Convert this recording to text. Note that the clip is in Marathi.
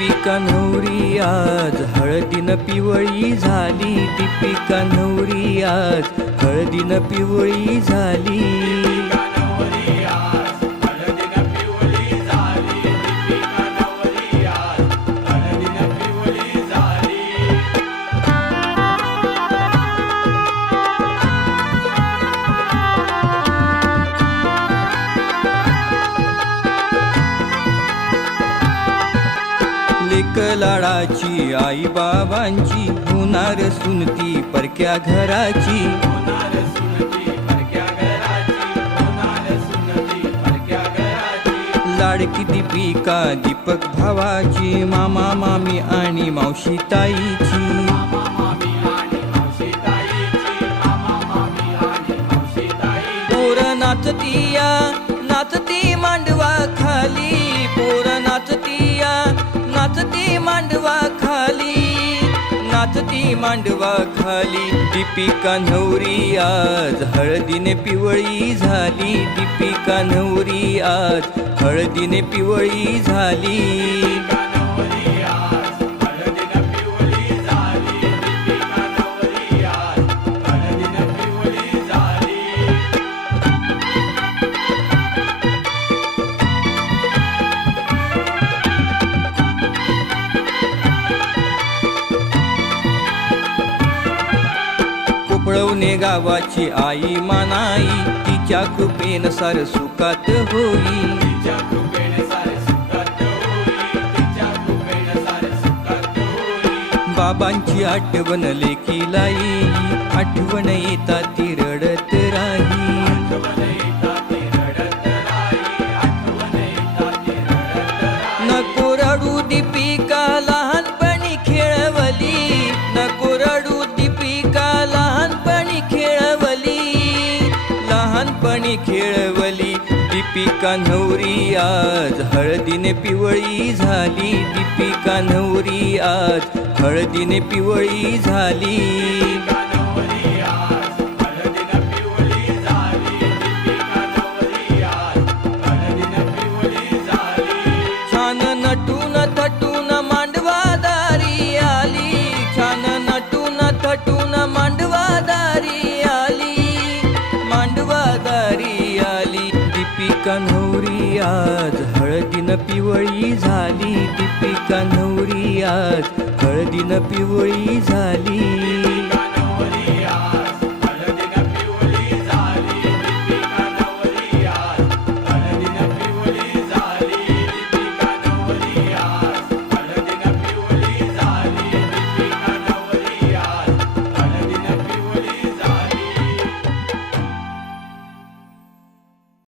दीपिका नवरी आज हळदीनं पिवळी झाली. दीपिका नवरी आज हळदीनं पिवळी झाली. लेक लाडाची आई बाबांची होणार सुनती परक्या घराची. लाडकी दीपिका दीपक भावाची मामा मामी आणि मावशी ताईची. पोर नाचतीया नाचती मांडवा खाली. पोर नाचतीया नाचती मांडवा खाली. नाचती मांडवा खाली. दीपिका नवरी आज हळदीने पिवळी झाली. दीपिका नवरी आज हळदीने पिवळी झाली. पळवणे गावाची आई मानाई तिच्या कृपेन सार सुखात होई. बाबांची आठवण लेकीला येई. आठवण येता ती रडत राही. नको रडू दीपिका लहानपणी खेळवली. नको रडू दीपिका लहानपणी खेळवली. दीपिका नवरी आज हळदीने पिवळी झाली. दीपिका नवरी आज हळदीने पिवळी झाली. छान नटून थटून मांडवा दारी आली. छान नटून थटून मांडवा दारी आली. मांडवा दारी आली. दीपिका नवरी आज हळदीनं पिवळी झाली. दीपिका नवरी आज हळदीनं पिवळी झाली.